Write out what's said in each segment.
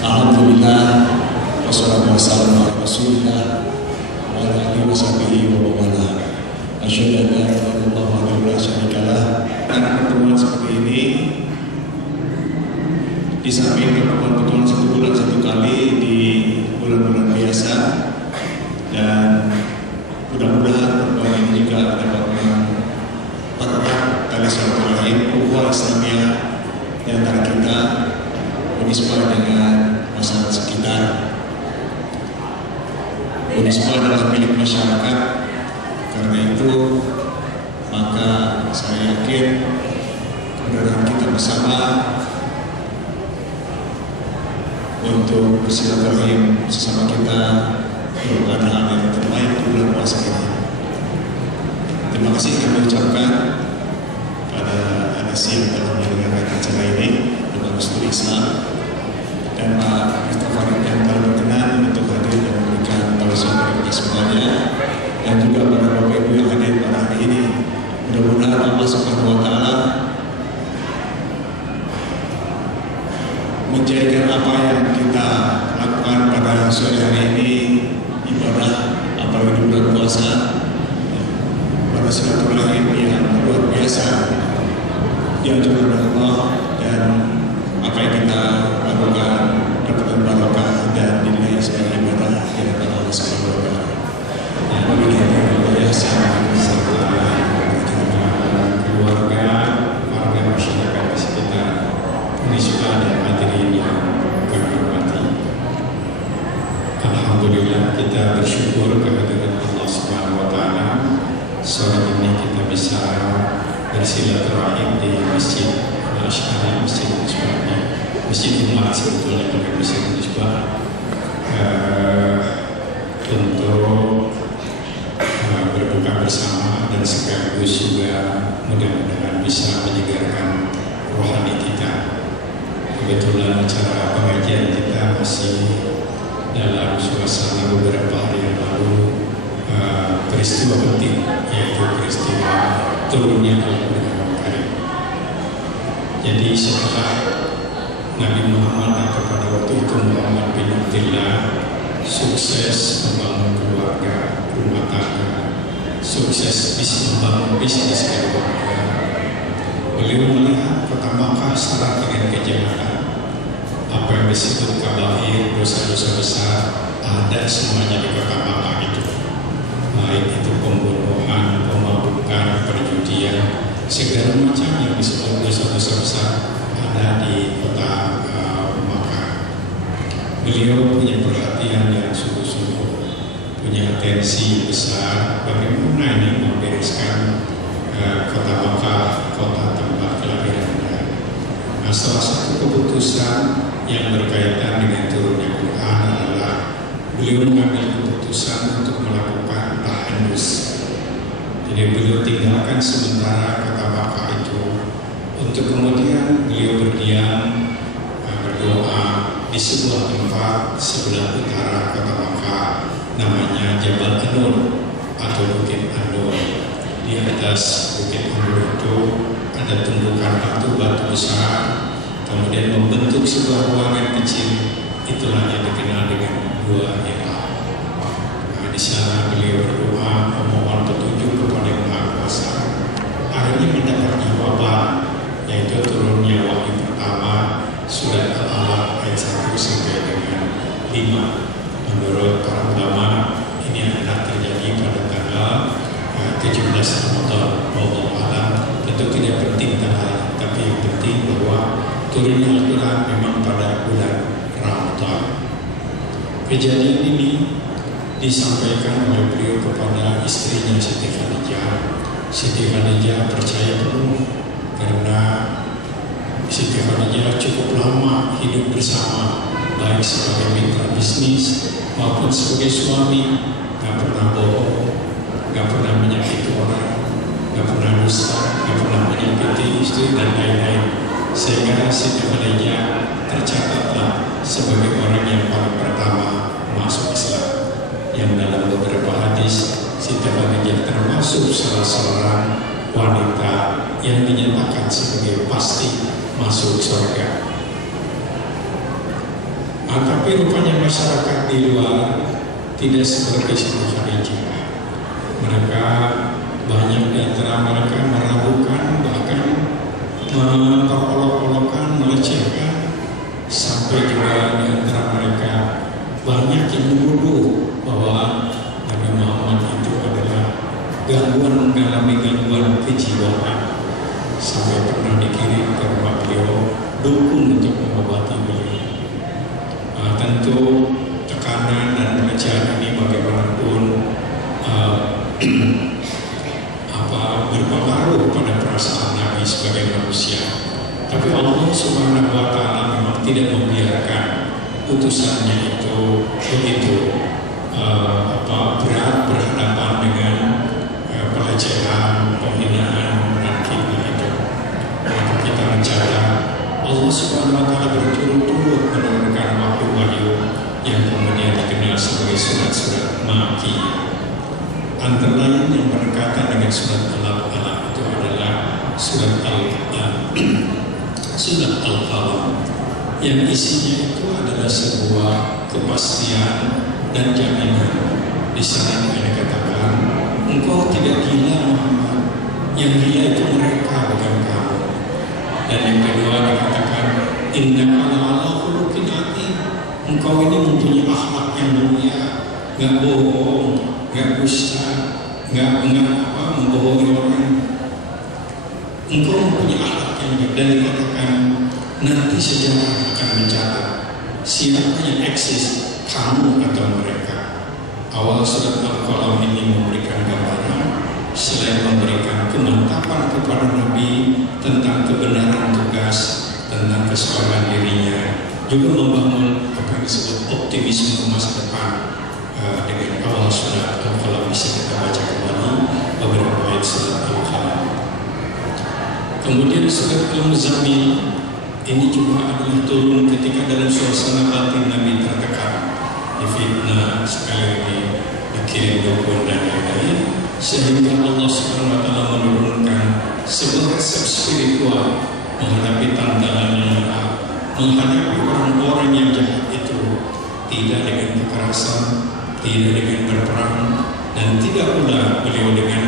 Alhamdulillah, wassalatu wassalamu ala Rasulillah wa ala alihi wa sahbihi wa wala. Asyhadu an la ilaha illallah wahdahu la syarika lah. Pertemuan seperti ini di samping pertemuan satu bulan satu kali di bulan-bulan biasa, dan mudah-mudahan pertemuan ini juga dapat mempererat tali silaturahim ukhuwah Islamiyah di antara kita, Unisba dengan masyarakat sekitar. Unisba adalah milik masyarakat, karena itu maka saya yakin keberadaan kita bersama untuk bersilaturahim sesama kita merupakan hal yang terbaik di bulan puasa ini. Terima kasih kami ucapkan pada Anasi yang telah menyelenggarakan acara ini, Bapak Gustur Islam dan Pak Mustafa yang telah berkenan untuk hadir dan memberikan tausiah kepada kita semuanya, dan juga para Bapak Ibu yang hadir pada hari ini. Mudah-mudahan Allah Subhanahu wa Ta'ala menjadikan apa yang kita lakukan pada sore hari ini ibadah, apalagi di bulan puasa, pada silaturahim yang luar biasa dianjurkan oleh Allah, dan apa yang kita lakukan dapat barokah dan dinilai sebagai ibadah di hadapan Allah Subhanahu wa Ta'ala. Keluarga, warga masyarakat di sekitar Unisba dan hadirin yang kami hormati. Alhamdulillah, kita bersyukur kehadiran Allah Subhanahu wa Ta'ala. Sore ini kita bisa bersilaturahim di Masjid Al-Asy'ari, Masjid Unisba, Masjid Umat sebetulnya, bukan Masjid Unisba, untuk berbuka bersama dan sekaligus juga mudah-mudahan bisa menyegarkan rohani kita. Kebetulan acara pengajian kita masih dalam suasana beberapa hari yang lalu peristiwa penting, yaitu peristiwa turunnya Al-Quran Karim. Jadi setelah Nabi Muhammad kepada waktu itu Muhammad bin Abdullah sukses membangun keluarga, rumah tangga, sukses bisa membangun bisnis keluarga, beliau melihat kota Makkah syarat dengan kejahatan. Apa yang disebut kabair, dosa-dosa besar, ada semuanya di kota Makkah itu. Baik itu pembunuhan, pemabukan, perjudian, segala macam yang disebut dosa-dosa besar ada di kota Makkah. Beliau punya perhatian yang sungguh-sungguh, punya atensi besar bagaimana ini membereskan kota Makkah, kota tempat kelahiran. Nah, salah satu keputusan yang berkaitan dengan turunnya Quran adalah beliau mengambil keputusan untuk melakukan tahandus. Jadi beliau tinggalkan sementara kota Makkah itu untuk kemudian beliau berdiam, berdoa di sebuah tempat sebelah utara kota Makkah, namanya Jabal An-Nur atau Bukit An-Nur. Di atas Bukit An-Nur itu ada tumpukan batu-batu besar, kemudian membentuk sebuah ruangan kecil, itulah yang dikenal dengan Gua Hira. Nah, di sana beliau berdoa memohon petunjuk kepada Yang Maha Kuasa. Akhirnya mendapat jawaban, yaitu turunnya wahyu pertama surat Al-Alaq ayat 1 sampai dengan 5. Menurut para ulama ini adalah terjadi pada tanggal 17 Ramadan. Wallahu a'lam. Tentu tidak penting tanggal, tapi yang penting bahwa turunnya Al-Quran memang pada bulan Ramadan. Kejadian ini disampaikan oleh beliau kepada istrinya Siti Khadijah. Siti Khadijah percaya penuh karena Siti Khadijah cukup lama hidup bersama, baik sebagai mitra bisnis maupun sebagai suami. Gak pernah bohong, gak pernah menyakiti orang, gak pernah dusta, gak pernah menyakiti istri dan lain-lain. Sehingga Siti Khadijah tercatatlah sebagai orang yang paling pertama masuk Islam. Yang dalam beberapa hadis Siti Khadijah termasuk salah seorang wanita yang dinyatakan sebagai pasti masuk surga. Tapi rupanya masyarakat di luar tidak seperti Siti Khadijah. Mereka banyak di antara mereka meragukan, bahkan memperolok-olokkan, melecehkan, sampai juga di antara mereka banyak yang menuduh bahwa Nabi Muhammad itu adalah mengalami gangguan kejiwaan, sampai pernah dikirim ke rumah beliau dukun untuk mengobati beliau. Tentu tekanan dan pelecehan ini bagaimanapun berpengaruh pada perasaan Nabi sebagai manusia. Tapi Allah Subhanahu wa Ta'ala memang tidak membiarkan utusannya itu begitu berat berhadapan dengan pelecehan, penghinaan, dan fitnah itu. Maka kita mencatat Allah Subhanahu wa Ta'ala berturut-turut menurunkan wahyu-wahyu yang kemudian dikenal sebagai surat-surat Makkiyah. Antara lain yang berdekatan dengan surat Al-Alaq itu adalah surat Al-Qalam, yang isinya itu adalah sebuah kepastian dan jaminan. Di sana dikatakan, engkau tidak gila Muhammad, yang gila itu mereka, bukan kamu. Dan yang kedua dikatakan, innaka la'ala khuluqin 'adzim, engkau ini mempunyai akhlak yang mulia, nggak bohong, nggak dusta, nggak membohongi orang. Engkau mempunyai akhlak yang baik. Dan dikatakan nanti sejarah akan mencatat siapa yang eksis, kamu atau mereka. Awal surat Al-Qalam ini memberikan gambaran, selain memberikan kemantapan kepada Nabi tentang kebenaran tugas, tentang keselamatan dirinya, juga membangun apa yang disebut optimisme masa depan. Dengan awal surat Al-Qalam bisa kita baca kembali beberapa ayat surat Al-Qalam. Kemudian surat Al-Muzammil ini juga adalah turun ketika dalam suasana batin Nabi tertekan, difitnah, sekali lagi dikirim dukun dan lain-lain, sehingga Allah Subhanahu wa Ta'ala menurunkan sebuah resep spiritual menghadapi tantangan yang berat, menghadapi orang-orang yang jahat itu, tidak dengan kekerasan, tidak dengan berperang, dan tidak pula beliau dengan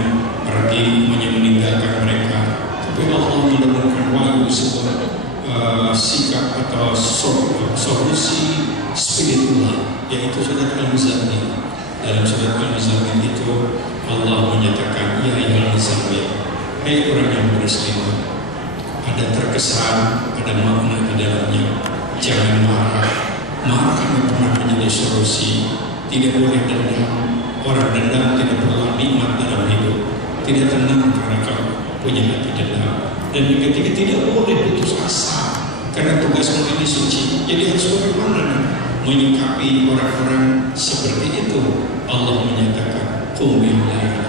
pergi meninggalkan mereka. Tapi Allah menurunkan wahyu sebuah sikap atau solusi spiritual, yaitu surat Al-Muzammil. Dalam surat Al-Muzammil itu Allah menyatakan, ya ayyuhal muzammil, hai orang yang beristimewah, ada terkesan, ada makna di dalamnya. Jangan marah. Marah kan pernah menjadi solusi. Tidak boleh dendam. Orang dendam tidak perlu nikmat dalam hidup. Tidak tenang karena kau punya hati dendam. Dan yang ketiga, tidak boleh putus asa karena tugasmu ini suci. Jadi harus bagaimana menyikapi orang-orang seperti itu. Allah menyatakan, qum bil lail,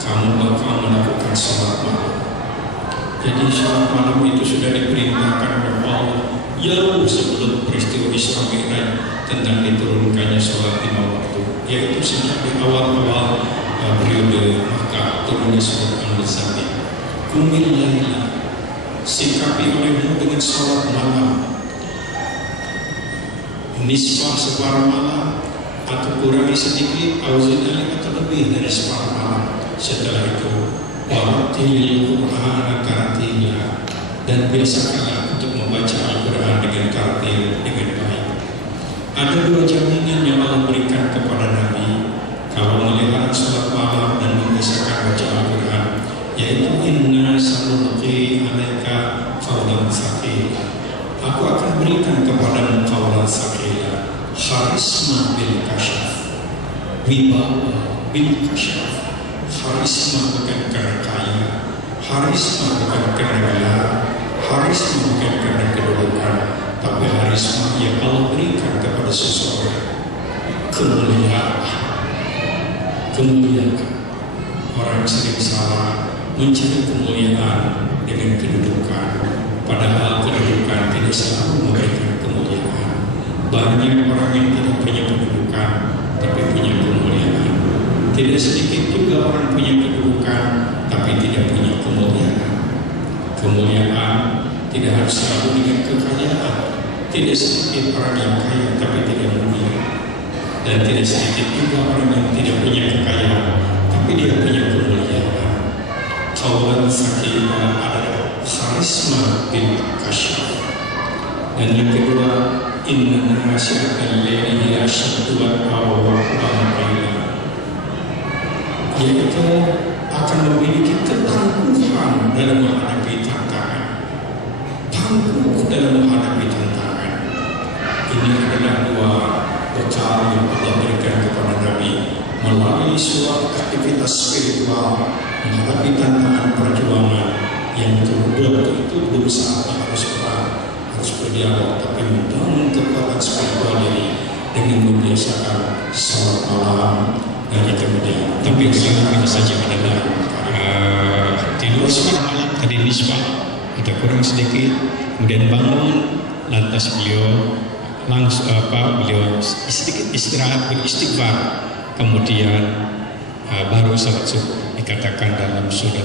kamu bakal melakukan sholat malam. Jadi sholat malam itu sudah diperintahkan oleh Allah jauh sebelum peristiwa Isra Mi'raj tentang diturunkannya sholat 5 waktu, yaitu sejak di awal-awal periode Makkah turunnya surat Al-Muzammil. Qum bil lail, sikapi olehmu dengan sholat malam, nisfah separuh malam, atau kurangi sedikit, atau lebih dari separuh malam. Setelah itu warattilil Qur'ana tartila, dan biasakanlah untuk membaca Al-Quran dengan tartil, dengan baik. Ada 2 jaminan yang Allah berikan kepada Nabi kalau melihat sholat malam dan membiasakan baca Al-Quran, yaitu inna sanulqi alaika qawlan tsaqila, aku akan berikan kepadamu qawlan tsaqila, kharisma bil kasyaf, wibawa bil kasyaf. Harisma bukan karena kaya, harisma bukan karena gelar, harisma bukan karena kedudukan, tapi harisma yang Allah berikan kepada seseorang, kemuliaan. Orang sering salah mencari kemuliaan dengan kedudukan, padahal kedudukan tidak selalu memberikan kemuliaan. Banyak orang yang tidak punya kedudukan tapi punya kemuliaan. Tidak sedikit juga orang punya kedudukan tapi tidak punya kemuliaan. Kemuliaan tidak harus selalu dengan kekayaan. Tidak sedikit orang yang kaya tapi tidak mulia, dan tidak sedikit juga orang yang tidak punya kekayaan tapi dia punya kemuliaan. Kaulan sakina adalah karisma bil kasyaf. Dan yang kedua, inna nasihatal laili asyaddu al-qawla, yaitu akan memiliki ketangguhan dalam menghadapi tantangan. Tangguh dalam menghadapi tantangan. Ini adalah dua bekal yang Allah berikan kepada Nabi melalui suatu aktivitas spiritual menghadapi tantangan perjuangan yang betul-betul itu belum saatnya harus perang, harus berdialog, tapi membangun kekuatan spiritual diri dengan membiasakan salat malam dan kemudian. Tapi yang saja adalah tidur semalam malam tadi nisbah ada kurang sedikit, kemudian bangun, lantas beliau langsung beliau sedikit istirahat beristighfar, kemudian baru salat subuh. Dikatakan dalam surat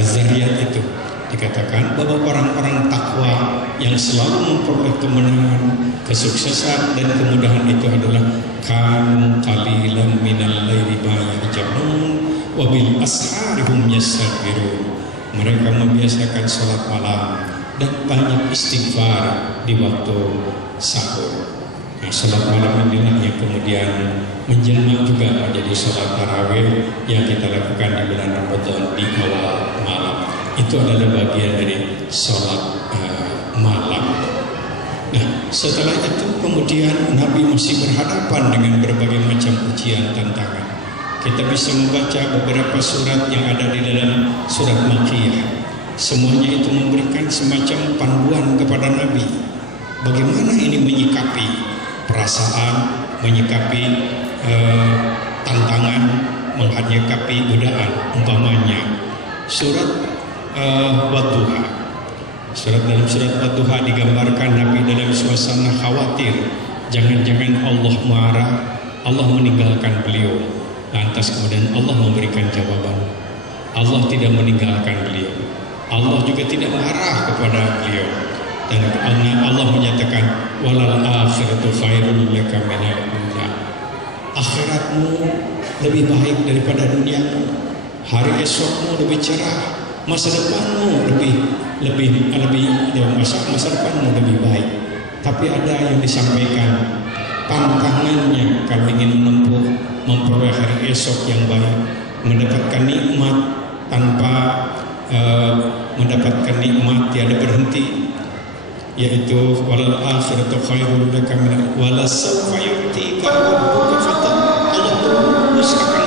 Az-Zariyat itu dikatakan bahwa orang-orang takwa yang selalu memperoleh kemenangan, kesuksesan dan kemudahan itu adalah kanu qalilan minal laili ma yahjaun wa bil asharihum yastaghfirun. Mereka membiasakan salat malam dan banyak istighfar di waktu sahur. Nah, salat malam inilah yang kemudian menjelma juga menjadi salat tarawih yang kita lakukan di bulan Ramadan di awal malam. Itu adalah bagian dari salat malam. Nah, setelah itu kemudian Nabi masih berhadapan dengan berbagai macam ujian tantangan. Kita bisa membaca beberapa surat yang ada di dalam surat Makkiyah. Semuanya itu memberikan semacam panduan kepada Nabi. Bagaimana ini menyikapi perasaan, menyikapi tantangan, menyikapi godaan. Umpamanya surat Wadduha. Dalam surat Wadduha digambarkan Nabi dalam suasana khawatir, jangan-jangan Allah marah, Allah meninggalkan beliau. Lantas kemudian Allah memberikan jawaban. Allah tidak meninggalkan beliau. Allah juga tidak marah kepada beliau. Dan Allah menyatakan walal akhiratu khairul laka minal ula. Akhiratmu lebih baik daripada duniamu. Hari esokmu lebih cerah. Masa depanmu masa depanmu lebih baik. Tapi ada yang disampaikan tantangannya kalau ingin memperoleh hari esok yang baik, mendapatkan nikmat tanpa mendapatkan nikmat tiada berhenti, yaitu walal akhiratu khairul laka min wala sawfa yu'tika rabbuka fatarda. Allah terus akan